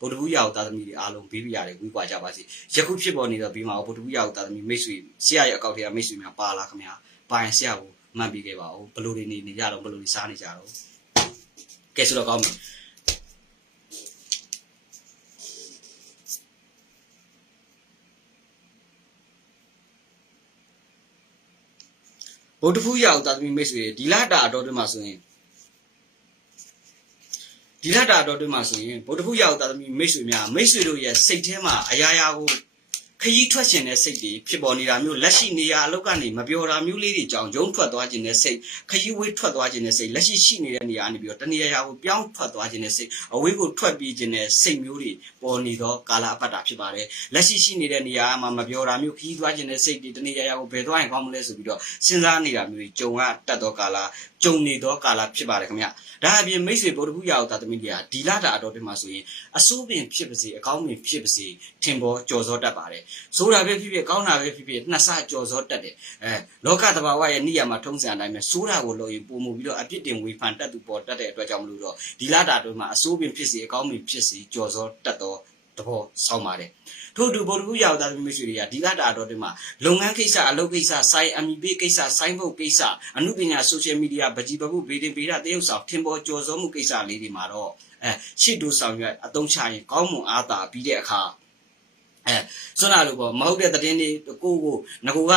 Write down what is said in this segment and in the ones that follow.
ဗုဒ္ဓဘူးရောက်သားသမီးတွေအားလုံးဘေးပြရတယ်ဝေးကွာကြပါစေယခုဖြစ်ပေါ်နေတော့ပြီးမှာဗုဒ္ဓဘူးရောက်သားသမီးမိတ်ဆွေဆရာရဲ့အကောက်တွေကမိတ်ဆွေများပါလာခင်ဗျာပါရင်ဆရာကိုမှတ်ပြီးခဲ့ပါဦးဘလို့တွေနေနေကြတော့ဘလို့တွေစားနေကြတော့ကဲဆိုတော့ကောင်းပြီဗုဒ္ဓဘူးရောက်သားသမီးမိတ်ဆွေတွေဒီလတာအတော်တွင်မှာဆိုရင် ဒီလတာအတော်တွင်မှာဆိုရင်ဗုဒ္ဓဘူးရောက်သားသမီးမိတ်ဆွေများမိတ်ဆွေတို့ရဲ့စိတ်ထဲမှာအရာရာကို ခရီးထွက်ခြင်းတဲ့စိတ်တွေဖြစ်ပေါ်နေတာမျိုးလက်ရှိနေရာအလောက်ကနေမပြောတာမျိုးလေးတွေကြောင့်ဂျုံထွက်သွားခြင်းတဲ့စိတ်ခရီးဝေးထွက်သွားခြင်းတဲ့စိတ်လက်ရှိရှိနေတဲ့နေရာကနေပြီးတော့တနေရာရာကိုပြောင်းထွက်သွားခြင်းတဲ့စိတ်အဝေးကိုထွက်ပြေးခြင်းတဲ့စိတ်မျိုးတွေပေါ်နေတော့ကာလအပတ်တာဖြစ်ပါတယ်လက်ရှိရှိနေတဲ့နေရာမှာမပြောတာမျိုးခရီးသွားခြင်းတဲ့စိတ်တွေတနေရာရာကိုဘယ်သွားရင်ကောင်းမလဲဆိုပြီးတော့စဉ်းစားနေတာမျိုးတွေဂျုံကတတ်တော့ကာလဂျုံနေတော့ကာလဖြစ်ပါတယ်ခင်ဗျဒါအပြင်မိတ်ဆွေဗုဒ္ဓဘုရားတာသမီးတွေကဒီလာတာအတော်တင်မှာဆိုရင်အစိုးပင်ဖြစ်ပါစေအကောင်းပင်ဖြစ်ပါစေထင်ပေါ်ကြော်စောတတ်ပါတယ်ဆိုတာပဲဖြစ်ဖြစ်ကောင်းတာပဲဖြစ်ဖြစ်နှစ်ဆကြော်စောတတ်တယ်အဲလောကတဘာဝရဲ့နိယာမှာထုံးစံအတိုင်းပဲဆိုတာကိုလို့ရင်ပုံမှုပြီးတော့အပြစ်တင်ဝေဖန်တတ်သူပေါ်တတ်တဲ့အတွက်ကြောင့်မလို့တော့ဒီလာတာအတွင်းမှာအစိုးပင်ဖြစ်စေအကောင်းပင်ဖြစ်စေကြော်စောတတ်တော့တဘောဆောင်းပါတယ်ထို့တူဗုဒ္ဓဘုရားသားသမီးမရှိတွေကဒီကတာတော်တင်မှာလုပ်ငန်းကိစ္စအလုပ်ကိစ္စစိုင်းအမီပေးကိစ္စစိုင်းဖို့ကိစ္စအမှုပညာဆိုရှယ်မီဒီယာပကြီးပပုဗေဒင်ဗေဒတရုပ်ဆောင်ထင်ပေါ်ကြော်စောမှုကိစ္စလေးတွေမှာတော့အဲရှစ်တူဆောင်ရွက်အသုံးချရင်ကောင်းမွန်အားသာပြီးတဲ့အခါ အဲဆွမ်းလာလို့ပေါ့မဟုတ်တဲ့သတင်းတွေကိုကိုငကိုက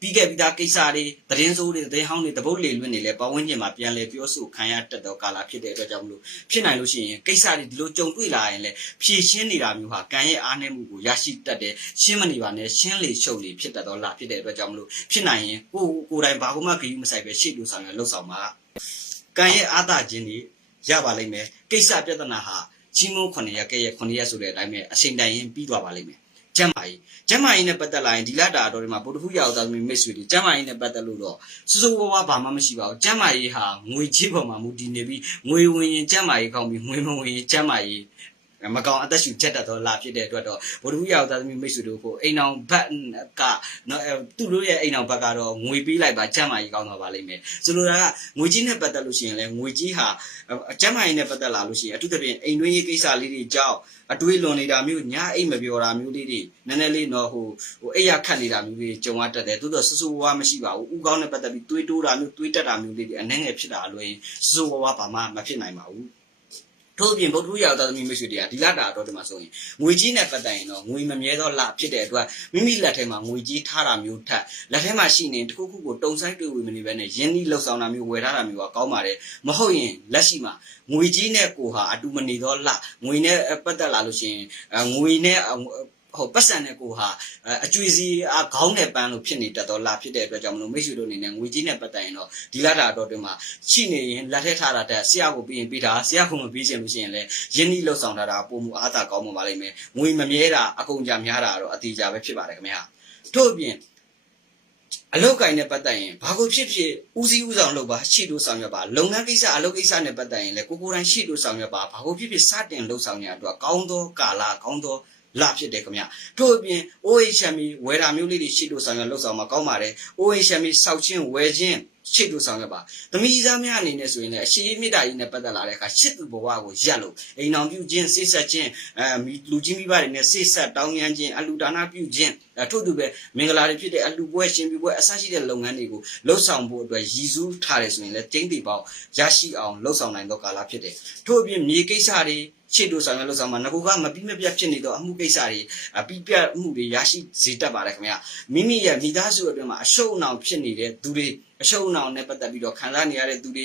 ပြီးခဲ့ပြီးသားကိစ္စတွေသတင်းစိုးတွေသတင်းဟောင်းတွေတပုတ်လေလွင့်နေလဲပဝန်းကျင်မှာပြန်လဲပြောဆိုခံရတတ်တော့ကာလာဖြစ်တဲ့အတွက်ကြောင့်မလို့ဖြစ်နိုင်လို့ရှိရင်ကိစ္စတွေဒီလိုကြုံတွေ့လာရင်လဲဖြည့်ရှင်းနေတာမျိုးဟာကံရဲ့အားနည်းမှုကိုရရှိတတ်တယ်ရှင်းမနေပါနဲ့ရှင်းလေရှုပ်လေဖြစ်တတ်တော့လာဖြစ်တဲ့အတွက်ကြောင့်မလို့ဖြစ်နိုင်ရင်ကိုကိုယ်တိုင်ဘာမှခရီးမဆိုင်ပဲရှေ့လို့ဆောင်ရလှုပ်ဆောင်ပါကံရဲ့အားသာခြင်းတွေရပါလိမ့်မယ်ကိစ္စပြဿနာဟာ ချင်းမုန်း9ရက်ကဲ့ရဲ့9ရက်ဆိုတဲ့အတိုင်းပဲအချိန်တိုင်ရင်ပြီးသွားပါလိမ့်မယ်ကျမ်းမာရေးကျမ်းမာရေးနဲ့ပတ်သက်လာရင်ဒီလတာတော်ဒီမှာဗုဒ္ဓဖူးရအောင်သားသမီးမိတ်ဆွေတွေကျမ်းမာရေးနဲ့ပတ်သက်လို့တော့စိုးစိုးဝါးဝါဘာမှမရှိပါဘူးကျမ်းမာရေးဟာငွေကြီးပေါ်မှာမူတည်နေပြီးငွေဝင်ရင်ကျမ်းမာရေးကောင်းပြီးငွေမဝင်ရင်ကျမ်းမာရေး မကောင်အသက်ရှူချက်တတ်တော့လာဖြစ်တဲ့အတွက်တော့ဗုဒ္ဓဖူးရအောင်သားသမီးမိတ်ဆွေတို့ကိုအိမ်အောင်ဘက်ကနော်သူတို့ရဲ့အိမ်အောင်ဘက်ကတော့ငွေပေးလိုက်ပါကျမ်းမာရေးကောင်းတော့ပါလိမ့်မယ်ဆိုလိုတာကငွေကြီးနဲ့ပတ်သက်လို့ရှိရင်လည်းငွေကြီးဟာကျမ်းမာရေးနဲ့ပတ်သက်လာလို့ရှိရင်အထူးသဖြင့်အိမ်တွင်းရေးကိစ္စလေးတွေကြောင့်အတွေးလွန်နေတာမျိုးညာအိတ်မပြောတာမျိုးလေးတွေနည်းနည်းလေးတော့ဟိုဟိုအိယာခတ်နေတာမျိုးလေးကြုံရတတ်တယ်သို့တော့ဆူဆူဝါးမရှိပါဘူးဥကောင်းနဲ့ပတ်သက်ပြီးတွေးတိုးတာမျိုးတွေးတက်တာမျိုးလေးတွေအနှဲငယ်ဖြစ်တာအလွယ်ဆူဆူဝါးဝါဘာမှမဖြစ်နိုင်ပါဘူး ထို့ပြင်ဗုဒ္ဓရောက်သားသမီးမရှိတရားဒီလတာတော့ဒီမှာဆိုရင်ငွေကြီးနဲ့ပတ်သက်ရင်တော့ငွေမမြဲသောလဖြစ်တဲ့အတွက်မိမိလက်ထဲမှာငွေကြီးထားတာမျိုးထက်လက်ထဲမှာရှိနေတခုခုကိုတုံဆိုင်တွေ့ဝင်မနေဘဲနဲ့ရင်းနှီးလှုပ်ဆောင်တာမျိုးဝယ်ထားတာမျိုးကကောင်းပါတယ်မဟုတ်ရင်လက်ရှိမှာငွေကြီးနဲ့ကိုဟာအတူမနေသောလငွေနဲ့ပတ်သက်လာလို့ရှိရင်ငွေနဲ့ ဟိုပတ်စံနဲ့ကိုဟာအကျွေးစီအခေါင်းနဲ့ပန်းလို့ဖြစ်နေတတ်တော့လာဖြစ်တဲ့အတွက်ကြောင့်မလို့မိတ်ဆွေတို့အနေနဲ့ငွေကြီးနဲ့ပတ်သက်ရင်တော့ဒီလာတာတော့တင်မှာရှိနေရင်လက်ထက်ထားတာတက်ဆရာကိုပြီးရင်ပြီးတာဆရာကမပြီးချင်လို့ရှိရင်လည်းယင်းနှီးလှုပ်ဆောင်ထားတာပုံမှုအားသာကောင်းမှပါလိမ့်မယ်ငွေမမြဲတာအကုန်ကြများတာတော့အတိအကျပဲဖြစ်ပါတယ်ခင်ဗျာထို့အပြင်အလုတ်ကိုင်းနဲ့ပတ်သက်ရင်ဘာကိုဖြစ်ဖြစ်ဦးစီးဦးဆောင်လုပ်ပါရှိလို့ဆောင်ရွက်ပါလုပ်ငန်းကိစ္စအလုပ်ကိစ္စနဲ့ပတ်သက်ရင်လည်းကိုကိုယ်တိုင်ရှိလို့ဆောင်ရွက်ပါဘာကိုဖြစ်ဖြစ်စတင်လုပ်ဆောင်ရတော့ကောင်းသောကာလကောင်းသော လာဖြစ်တယ်ခင်ဗျထို့အပြင် OHM ဝယ်တာမျိုးလေးတွေရှိလို့ဆောင်ရွက်လုပ်ဆောင်မှာကောင်းပါတယ် OHM စောက်ချင်းဝယ်ချင်းရှိလို့ဆောင်ရွက်ပါသမီးသားများအနေနဲ့ဆိုရင်လည်းအရှိမေတ္တာကြီးနဲ့ပတ်သက်လာတဲ့အခါရှစ်သူဘဝကိုရက်လို့အိမ်အောင်ပြုခြင်းစိတ်ဆက်ခြင်းအဲလူကြီးမိဘတွေနဲ့စိတ်ဆက်တောင်းရမ်းခြင်းအလူဒါနပြုခြင်းထို့သူပဲမင်္ဂလာတွေဖြစ်တဲ့အလူပွဲရှင်ပြပွဲအစရှိတဲ့လုပ်ငန်းတွေကိုလှုပ်ဆောင်ဖို့အတွက်ရည်စူးထားတယ်ဆိုရင်လည်းကျင်းတီပေါက်ရရှိအောင်လှုပ်ဆောင်နိုင်သောကာလဖြစ်တယ်ထို့အပြင်မြေကိစ္စတွေ ရှေ့တို့ဆောင်ရွက်လို့ဆောင်မှာငကူကမပြီးမပြတ်ဖြစ်နေတော့အမှုကိစ္စတွေပြီးပြတ်မှုတွေရရှိစေတတ်ပါတယ်ခင်ဗျာမိမိရဲ့မိသားစုအတွင်းမှာအရှုံးအနောင်ဖြစ်နေတဲ့သူတွေအရှုံးအနောင်နဲ့ပတ်သက်ပြီးတော့ခံစားနေရတဲ့သူတွေ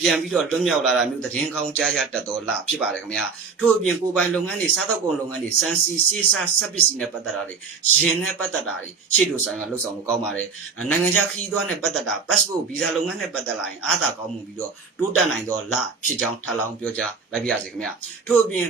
ပြန်ပြီးတော့လွတ်မြောက်လာတာမျိုးသတင်းကောင်းကြားရတတ်တော်လားဖြစ်ပါတယ်ခင်ဗျာထို့အပြင်ကိုပိုင်လုပ်ငန်းတွေစားတော့ကုန်လုပ်ငန်းတွေစံစီစေးစားစက်ပစ္စည်းနဲ့ပတ်သက်တာတွေရင်နဲ့ပတ်သက်တာတွေရှေ့တို့ဆောင်ရွက်လို့ဆောင်လို့ကောင်းပါတယ်နိုင်ငံခြားခရီးသွားနဲ့ပတ်သက်တာ passport visa လုပ်ငန်းနဲ့ပတ်သက်လာရင်အားသာကောင်းမှုပြီးတော့တိုးတက်နိုင်တော့လားဖြစ်ကြောင်းထပ်လောင်းပြောကြားလိုက်ပါရစေခင်ဗျာထို့အပြင်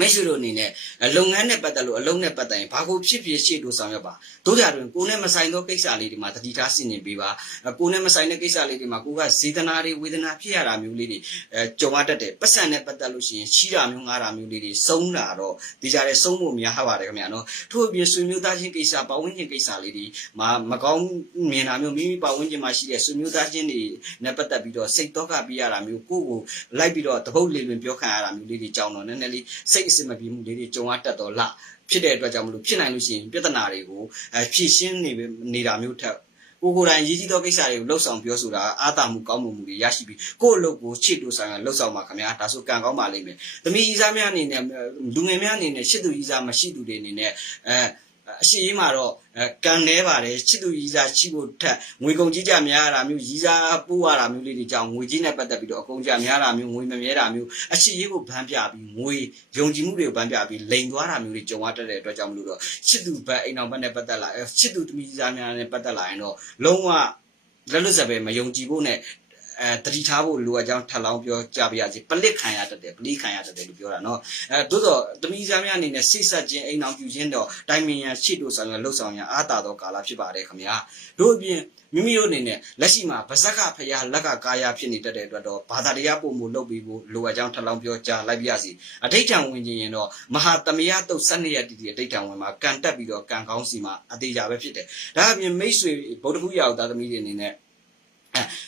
မိတ်ဆွေတို့အနေနဲ့လုပ်ငန်းနဲ့ပတ်သက်လို့အလုံးနဲ့ပတ်သက်ရင်ဘာကိုဖြစ်ဖြစ်ရှေ့တို့ဆောင်ရွက်ပါတို့ကြတွင်ကိုယ်နဲ့မဆိုင်သောကိစ္စလေးတွေမှာတတိထားဆင်ញင်ပေးပါကိုယ်နဲ့မဆိုင်တဲ့ကိစ္စလေးတွေမှာကိုကဇေဒနာတွေဝေဒနာဖြစ်ရတာမျိုးလေးတွေအဲကြုံရတတ်တယ်ပတ်စံနဲ့ပတ်သက်လို့ရှိရင်ရှိတာမျိုးငားတာမျိုးလေးတွေစုံးတာတော့ဒီကြတဲ့စုံးဖို့များပါတယ်ခင်ဗျာနော်ထို့အပြင်ဆွေမျိုးသားချင်းကိစ္စပတ်ဝန်းကျင်ကိစ္စလေးတွေမှာမကောင်းမြင်တာမျိုးမိမိပတ်ဝန်းကျင်မှာရှိတဲ့ဆွေမျိုးသားချင်းတွေနဲ့ပတ်သက်ပြီးတော့စိတ်တော့ကပြရတာမျိုးကိုယ့်ကိုလိုက်ပြီးတော့တပုတ်လေးပင်ပြောခံရတာမျိုးလေးတွေကြောင်းတော့နည်းနည်းလေးစိတ်တ်အစင်မပြေမှုလေးတွေကြုံရတတ်တော့လဖြစ်တဲ့အတွက်ကြောင့်မလို့ဖြစ်နိုင်လို့ရှိရင်ပြဿနာတွေကိုအဲဖြည့်ရှင်းနေနေတာမျိုးထက်ကိုကိုယ်တိုင်ရည်ကြီးသောကိစ္စတွေကိုလှုပ်ဆောင်ပြောဆိုတာအာသာမှုကောင်းမှုမှုတွေရရှိပြီးကိုယ့်အလုပ်ကိုချစ်တူဆိုင်ရလှုပ်ဆောင်ပါခင်ဗျာဒါဆိုကံကောင်းပါလိမ့်မယ်။သမီးကြီးစားများအနေနဲ့လူငယ်များအနေနဲ့ရှစ်သူကြီးစားမရှိသူတွေအနေနဲ့အဲ အရှိရေးမှာတော့အဲကံနေပါတယ်ချစ်သူကြီးစားချိဖို့ထက်ငွေကုန်ကြီးကြများရတာမျိုးကြီးစားပို့ရတာမျိုးလေးတွေကြောင့်ငွေကြီးနဲ့ပတ်သက်ပြီးတော့အကုန်ကြများတာမျိုးငွေမမြဲတာမျိုးအရှိရေးကိုဗန်းပြပြီးငွေယုံကြည်မှုတွေကိုဗန်းပြပြီးလိန်သွားတာမျိုးတွေကြုံရတတ်တဲ့အတွက်ကြောင့်မလို့တော့ချစ်သူဘက်အိမ်အောင်ဘက်နဲ့ပတ်သက်လာအဲချစ်သူသမီးကြီးစားများနဲ့ပတ်သက်လာရင်တော့လုံးဝလက်လွတ်စပယ်မယုံကြည်ဖို့နဲ့ အဲတတိထားဖို့လိုအပ်ကြောင်းထပ်လောင်းပြောကြပါရစေပလစ်ခံရတတ်တယ်ပလီခံရတတ်တယ်လို့ပြောတာနော်အဲသို့တော့သမီးစားများအနေနဲ့စိတ်ဆက်ခြင်းအိမ်အောင်ပြုခြင်းတော့တိုင်မင်ရရှိတို့ဆောင်ရလှုပ်ဆောင်ရအားတာသောကာလဖြစ်ပါတယ်ခမညာတို့အပြင်မိမိတို့အနေနဲ့လက်ရှိမှာဗဇက်ကဖရာလက်ကကာယဖြစ်နေတတ်တဲ့အတွက်တော့ဘာသာတရားပုံမှုလုပ်ပြီးဖို့လိုအပ်ကြောင်းထပ်လောင်းပြောကြားလိုက်ပါရစေအဋိဋ္ဌံဝင်ခြင်းရင်တော့မဟာသမယတုတ်၁၂ရက်တည်တည်အဋိဋ္ဌံဝင်မှာကန်တက်ပြီးတော့ကန်ကောင်းစီမှာအသေးကြပဲဖြစ်တယ်ဒါအပြင်မိတ်ဆွေဗုဒ္ဓဘုရားဥသာသမီးတွေအနေနဲ့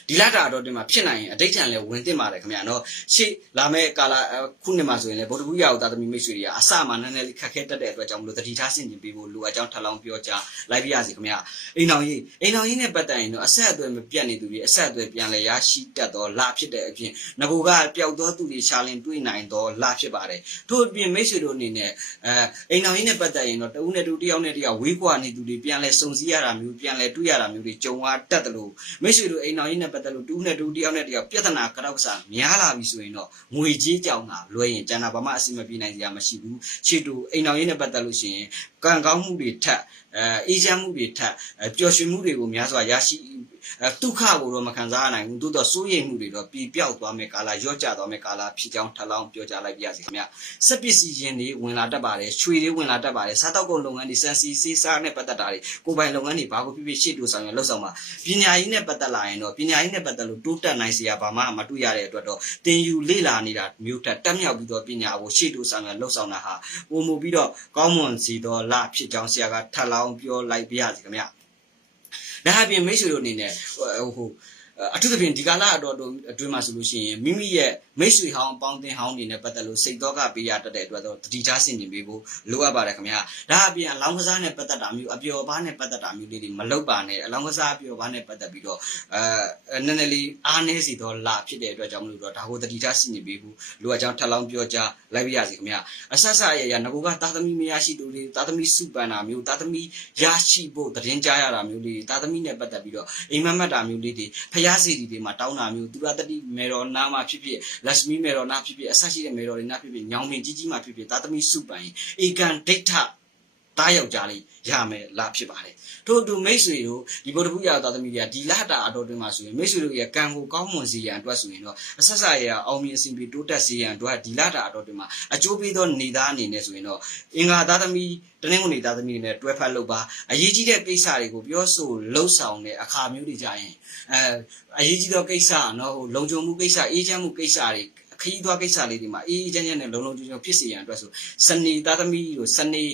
ဒီလတာတော့ဒီမှာဖြစ်နိုင်ရင်အတိတ်ချံလည်းဝင်တင်ပါတယ်ခင်ဗျာနော်ရှေ့လာမယ့်ကာလခုနှစ်မှာဆိုရင်လည်းဗုဒ္ဓဘုရားကိုသာသမီမိတ်ဆွေတွေကအစမှနည်းနည်းလေးခက်ခဲတတ်တဲ့အတွက်ကြောင့်မလို့တတိထားဆင်ကျင်ပေးဖို့လိုအပ်ကြောင်းထပ်လောင်းပြောကြားလိုက်ပြရစီခင်ဗျာအိမ်တော်ကြီးအိမ်တော်ကြီးနဲ့ပတ်သက်ရင်တော့အဆက်အသွယ်မပြတ်နေသူတွေအဆက်အသွယ်ပြန်လဲရရှိတတ်တော့လဖြစ်တဲ့အပြင်ငကူကပျောက်သောသူတွေရှာလင်တွေးနိုင်တော့လဖြစ်ပါတယ်ထို့အပြင်မိတ်ဆွေတို့အနေနဲ့အဲအိမ်တော်ကြီးနဲ့ပတ်သက်ရင်တော့တဦးနဲ့တူတယောက်နဲ့တယောက်ဝေးကွာနေသူတွေပြန်လဲစုံစည်းရတာမျိုးပြန်လဲတွေးရတာမျိုးတွေကြုံရတတ်တယ်လို့မိတ်ဆွေတို့အိမ်တော်ကြီးနဲ့ပတ်သက်လို့တူနဲ့တူတယောက်နဲ့တယောက်ပြဿနာကြောက်ကစားများလာပြီဆိုရင်တော့ငွေကြီးကြောင်တာလွှဲရင်ကျန်တာဘာမှအဆင်မပြေနိုင်စရာမရှိဘူးချစ်တူအိမ်တော်ရေးနဲ့ပတ်သက်လို့ရှိရင်ကံကောင်းမှုတွေထက်အဲအေးချမ်းမှုတွေထက်ပျော်ရွှင်မှုတွေကိုများစွာရရှိ အဲဒုက္ခကိုတော့မခံစားရနိုင်ဘူးသို့တော့စိုးရိမ်မှုတွေတော့ပြပြောက်သွားမယ်ကာလရော့ကျသွားမယ်ကာလဖြစ်ကြောင်းထပ်လောင်းပြောကြားလိုက်ပြရစီခင်ဗျစက်ပစ္စည်းရင်းတွေဝင်လာတတ်ပါတယ်ရွှေတွေဝင်လာတတ်ပါတယ်စားတောက်ကုန်လုပ်ငန်းတွေစံစီစေးစားနဲ့ပတ်သက်တာတွေကိုပိုင်လုပ်ငန်းတွေဘာကိုဖြစ်ဖြစ်ရှေ့တူဆောင်ရလှုပ်ဆောင်ပါပညာရေးနဲ့ပတ်သက်လာရင်တော့ပညာရေးနဲ့ပတ်သက်လို့တိုးတက်နိုင်စရာဘာမှမတွေ့ရတဲ့အတွက်တော့တင်ယူလေ့လာနေတာမျိုးတက်တက်မြောက်ပြီးတော့ပညာကိုရှေ့တူဆောင်ရလှုပ်ဆောင်တာဟာပုံမူပြီးတော့ကောင်းမွန်စီတော့လဖြစ်ကြောင်းဆရာကထပ်လောင်းပြောလိုက်ပြရစီခင်ဗျ ဒါအပြင်မိတ်ဆွေတို့အနေနဲ့ဟို အထူးသဖြင့်ဒီကာလအတော်တို့အတွင်းမှာဆိုလို့ရှိရင်မိမိရဲ့မိတ်ဆွေဟောင်းပေါင်းတင်ဟောင်းတွေနဲ့ပတ်သက်လို့စိတ်တော့ကပေးရတတ်တဲ့အတွက်တော့တတိထားဆင်ခြင်ပေးဖို့လိုအပ်ပါတယ်ခင်ဗျာဒါအပြင်အလောင်းကစားနဲ့ပတ်သက်တာမျိုးအပျော်ပါးနဲ့ပတ်သက်တာမျိုးလေးတွေမလုပ်ပါနဲ့အလောင်းကစားအပျော်ပါးနဲ့ပတ်သက်ပြီးတော့အဲနည်းနည်းလေးအားနည်းစီတော့လာဖြစ်တဲ့အတွက်ကြောင့်မလို့တော့ဒါကိုတတိထားဆင်ခြင်ပေးဖို့လိုအပ်ကြောင်းထပ်လောင်းပြောကြားလိုက်ပြရစီခင်ဗျာအဆက်ဆက်ရရငကိုကသားသမီးမရရှိသူတွေသားသမီးစုပန်တာမျိုးသားသမီးရရှိဖို့တရင်ကြားရတာမျိုးလေးသားသမီးနဲ့ပတ်သက်ပြီးတော့အိမ်မက်မက်တာမျိုးလေးတွေဖျားစီတွေမှာတောင်းတာမျိုးသူရတတိမေတော်နာမှာဖြစ်ဖြစ်လက်စမီမေတော်နာဖြစ်ဖြစ်အဆက်ရှိတဲ့မေတော်တွေနာဖြစ်ဖြစ်ညောင်ပင်ကြီးကြီးမှာဖြစ်ဖြစ်သားသမီးစုပိုင်ဧကန်ဒိဋ္ဌ တားယောက်ျားလေးရမယ်လားဖြစ်ပါတယ်ထို့သူမိတ်ဆွေတို့ဒီဗုဒ္ဓဘုရားသားသမီးတွေကဒီလဟတာအတော်တွင်မှာဆိုရင်မိတ်ဆွေတို့ရဲ့ကံကိုကောင်းမွန်စေရန်အတွက်ဆိုရင်တော့အဆက်ဆက်ရအောင်မြင်အစဉ်ပြေတိုးတက်စေရန်အတွက်ဒီလတာအတော်တွင်မှာအကျိုးပေးသောနေသားအနေနဲ့ဆိုရင်တော့အင်္ဂါသားသမီးတနင်္ဂနွေသားသမီးတွေနဲ့တွဲဖက်လုပ်ပါအရေးကြီးတဲ့ကိစ္စတွေကိုပြောဆိုလှုပ်ဆောင်တဲ့အခါမျိုးတွေကြရင်အဲအရေးကြီးသောကိစ္စနော်ဟိုလုံခြုံမှုကိစ္စအေးချမ်းမှုကိစ္စတွေ ခရီးသွားကိစ္စလေးတွေမှာအေးအေးချမ်းချမ်းနဲ့လုံလုံခြုံခြုံဖြစ်စေရန်အတွက်ဆိုစနေသားသမီးတို့စနေ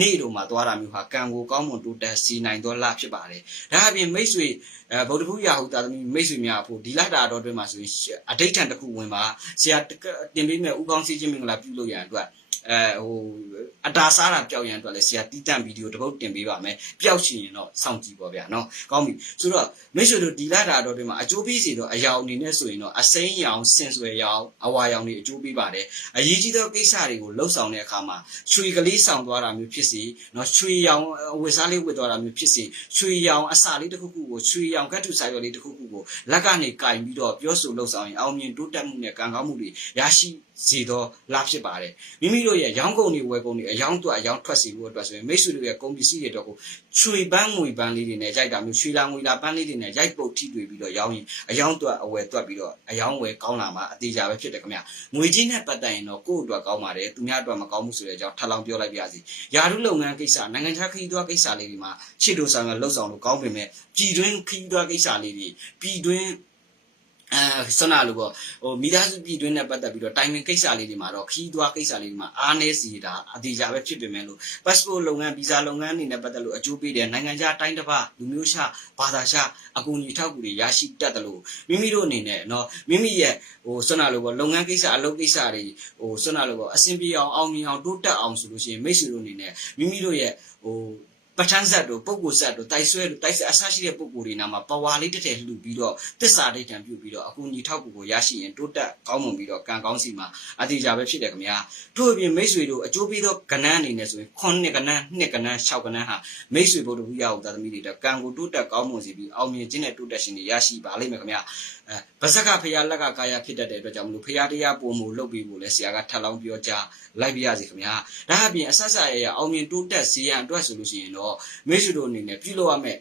နေ့တို့မှာသွားတာမျိုးဟာကံကိုကောင်းမွန်တိုးတက်စီနိုင်သောလဖြစ်ပါတယ်။ဒါအပြင်မိတ်ဆွေအဲဗုဒ္ဓဘုရားဟုသားသမီးမိတ်ဆွေများအဖို့ဒီလတာတော်တွင်မှာဆိုရင်အဋိဋ္ဌံတစ်ခုဝင်ပါဆရာတင်ပေးမဲ့ဥကောင်းစီချင်းမင်္ဂလာပြုလုပ်ရန်အတွက် အဲဟိုအတာစားတာပျောက်ရန်အတွက်လည်းဆရာတီးတန့်ဗီဒီယိုတစ်ပုတ်တင်ပေးပါမယ်ပျောက်ရှင်ရင်တော့စောင့်ကြည့်ပါဗျာနော်ကောင်းပြီဆိုတော့မိတ်ဆွေတို့ဒီလာတာတော့ဒီမှာအကျိုးပေးစီတော့အယောင်အနေနဲ့ဆိုရင်တော့အစိမ်းရောင်စင်ဆွယ်ရောင်အဝါရောင်တွေအကျိုးပေးပါတယ်အရေးကြီးသောကိစ္စတွေကိုလှုပ်ဆောင်တဲ့အခါမှာချွေကလေးဆောင်သွားတာမျိုးဖြစ်စီနော်ချွေရောင်ဝတ်စားလေးဝတ်သွားတာမျိုးဖြစ်စီချွေရောင်အစာလေးတစ်ခုခုကိုချွေရောင်ကတ်တူဆိုင်ရော်လေးတစ်ခုခုကိုလက်ကနေကင်ပြီးတော့ပြောဆိုလှုပ်ဆောင်ရင်အောင်မြင်တိုးတက်မှုနဲ့ကံကောင်းမှုတွေရရှိ စီတော့လာဖြစ်ပါတယ်မိမိတို့ရဲ့ရောင်းကုန်တွေဝယ်ကုန်တွေအယောင်းတော့အယောင်းထွက်စီဖို့အတွက်ဆိုရင်မိတ်ဆွေတို့ရဲ့ကုန်ပစ္စည်းတွေတော့ကိုချွေပန်းငွေပန်းလေးတွေနဲ့ရိုက်တာမျိုးချွေလာငွေလာပန်းလေးတွေနဲ့ရိုက်ပုတ်ထိတွေ့ပြီးတော့ရောင်းရင်အယောင်းတော့အဝယ်တော့ပြီးတော့အယောင်းဝယ်ကောင်းလာမှာအသေးချာပဲဖြစ်တယ်ခင်ဗျငွေကြီးနဲ့ပတ်သက်ရင်တော့ကိုယ့်အတွက်ကောင်းပါတယ်သူများအတွက်မကောင်းဘူးဆိုတဲ့အကြောင်းထပ်လောင်းပြောလိုက်ပါရစေယာရုလုပ်ငန်းကိစ္စနိုင်ငံခြားခရီးသွားကိစ္စလေးတွေမှာချစ်တို့ဆောင်ရလှုပ်ဆောင်လို့ကောင်းပေမဲ့ပြည်တွင်းခရီးသွားကိစ္စလေးတွေပြည်တွင်း အဲဆွမ်းနာလို့ပေါ့ဟိုမိသားစုပြည်တွင်းနဲ့ပတ်သက်ပြီးတော့တိုင်ပင်ကိစ္စလေးတွေမှာတော့ခီးသွားကိစ္စလေးတွေမှာအားနည်းစီတာအသေးကြပဲဖြစ်ပေမဲ့လို့ passport လုပ်ငန်း visa လုပ်ငန်းအနေနဲ့ပတ်သက်လို့အကျိုးပေးတဲ့နိုင်ငံခြားတိုင်းတစ်ပါးလူမျိုးခြားဘာသာခြားအကူအညီထောက်ကူတွေရရှိတတ်တယ်လို့မိမိတို့အနေနဲ့နော်မိမိရဲ့ဟိုဆွမ်းနာလို့ပေါ့လုပ်ငန်းကိစ္စအလုပ်ကိစ္စတွေဟိုဆွမ်းနာလို့ပေါ့အဆင်ပြေအောင်အောင်မြင်အောင်တိုးတက်အောင်ဆိုလို့ရှိရင်မိတ်ဆွေတို့အနေနဲ့မိမိတို့ရဲ့ဟို ပဋ္ဌာန်းဇတ်တို့ပုဂ္ဂိုလ်ဇတ်တို့တိုက်ဆွဲတို့တိုက်ဆွဲအဆရှိတဲ့ပုဂ္ဂိုလ်တွေနာမှာပဝါလေးတစ်ထည်လှူပြီးတော့တစ္ဆာဒိဋ္ဌံပြုပြီးတော့အကူအညီထောက်ကူကိုရရှိရင်တိုးတက်ကောင်းမွန်ပြီးတော့ကံကောင်းစီမှာအတိအကျပဲဖြစ်တယ်ခင်ဗျာထို့အပြင်မိတ်ဆွေတို့အကျိုးပေးသောကဏ္ဍအနေနဲ့ဆိုရင်9ကဏ္ဍ2ကဏ္ဍ6ကဏ္ဍဟာမိတ်ဆွေဘုဒ္ဓဘုရားဥဒသမီးတွေတော့ကံကိုတိုးတက်ကောင်းမွန်စီပြီးအောင်မြင်ခြင်းနဲ့တိုးတက်ခြင်းတွေရရှိပါလိမ့်မယ်ခင်ဗျာအဲဗဇက်ကဖရာလက်ကကာယဖြစ်တတ်တဲ့အတွက်ကြောင့်မလို့ဖရာတရားပုံမှုလုပ်ပြီးဖို့လဲဆရာကထပ်လောင်းပြောကြားလိုက်ပြရစီခင်ဗျာဒါအပြင်အဆက်ဆက်ရရအောင်မြင်တိုးတက်စေရန်အတွက်ဆိုလို့ရှိရင်တော့မိတ်ဆွေတို့အနေနဲ့ပြုလုပ်ရမယ်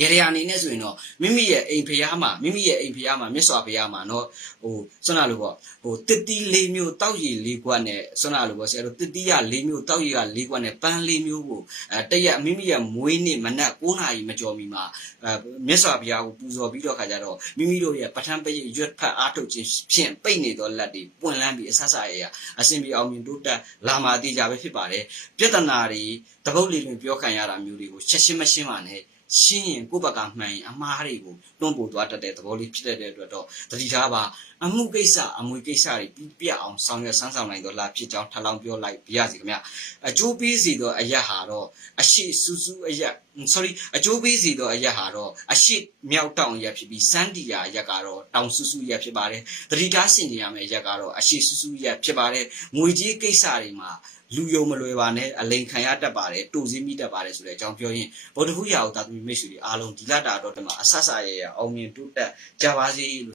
ရေရာအနေနဲ့ဆိုရင်တော့မိမိရဲ့အိမ်ဖျားမှာမိမိရဲ့အိမ်ဖျားမှာမြတ်စွာဘုရားမှာနော်ဟိုဆွမ်းနာလို့ပေါ့ဟိုတစ်တီးလေးမျိုးတောက်ရည်လေးကွက်နဲ့ဆွမ်းနာလို့ပေါ့ဆရာတို့တစ်တီးရလေးမျိုးတောက်ရည်ကလေးကွက်နဲ့ပန်းလေးမျိုးကိုအဲတရက်မိမိရဲ့မွေးနေ့မနက်9နာရီမကျော်မီမှာအဲမြတ်စွာဘုရားကိုပူဇော်ပြီးတော့ခါကြတော့မိမိတို့ရဲ့ပဋ္ဌာန်းပရိရွတ်ဖတ်အားထုတ်ခြင်းဖြင့်ပိတ်နေသောလက်တွေပွင့်လန်းပြီးအဆဆရရအစဉ်ပြေအောင်မြင်တိုးတက်လာမှာအသေးကြပဲဖြစ်ပါတယ်ပြဿနာတွေတပုတ်လေးတွင်ပြောခံရတာမျိုးတွေကိုချက်ရှင်းမရှင်းပါနဲ့ ရှင်းရင်ကိုယ့်ဘက်ကမှန်ရင်အမားတွေကိုတွန်းပို့သွားတတ်တဲ့သဘောလေးဖြစ်တဲ့အတွက်တော့တတိထားပါအမှုကိစ္စအမွေကိစ္စတွေပြီးပြတ်အောင်ဆောင်ရွက်ဆန်းဆောင်နိုင်တော့လားဖြစ်ကြောင်းထပ်လောင်းပြောလိုက်ပြရစီခင်ဗျအကျိုးပေးစီတော့အရက်ဟာတော့အရှိစူးစူးအရက် sorry အကျိုးပေးစီတော့အရက်ဟာတော့အရှိမြောက်တောင်ရက်ဖြစ်ပြီးစန်းတီယာရက်ကတော့တောင်စူးစူးရက်ဖြစ်ပါတယ်တတိထားဆင်ကြရမယ့်ရက်ကတော့အရှိစူးစူးရက်ဖြစ်ပါတယ်ငွေကြေးကိစ္စတွေမှာလူယုံမလွယ်ပါနဲ့အလိန်ခံရတတ်ပါတယ်တူစည်းမိတတ်ပါတယ်ဆိုတဲ့အကြောင်းပြောရင်ဗုဒ္ဓဟူးရာကိုသာသမီမိတ်ဆွေတွေအားလုံးဒီလတာတော့တမအဆဆရရအောင်မြင်တိုးတက်ကြပါစေလို့